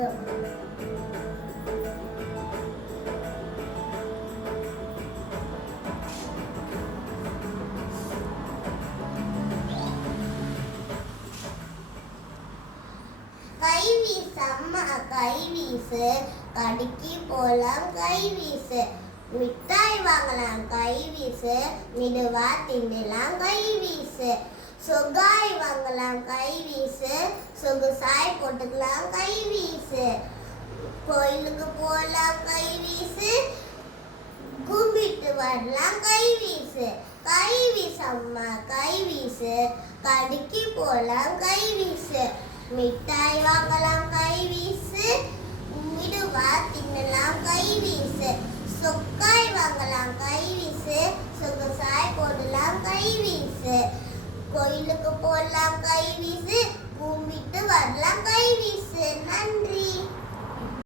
கை வீசம்மா கை வீசு, கடைக்கு போலாம் கை வீசு, மிட்டாய் வாங்கலாம் கை வீசு, மிடுவா தின்னலாம் கை வீசு, சொகாய் வாங்கலாம் கை வீசு, சொகுசாய் போட்டுக்கலாம் கை வீசு, கோயிலுக்கு போலாம் கை வீசு, கும்பிட்டு வரலாம் கை வீசு. கை வீசம்மா கை வீசு, கடைக்கு போலாம் கை வீசு, மிட்டாய் வாங்கலாம் கை வீசு, மிடுவா தின்னலாம் கை வீசு, சொக்காய் வாங்கலாம் கை வீசு, சொகுசாய் போடலாம் கை வீசு, கோயிலுக்கு போலாம் கை வீசு,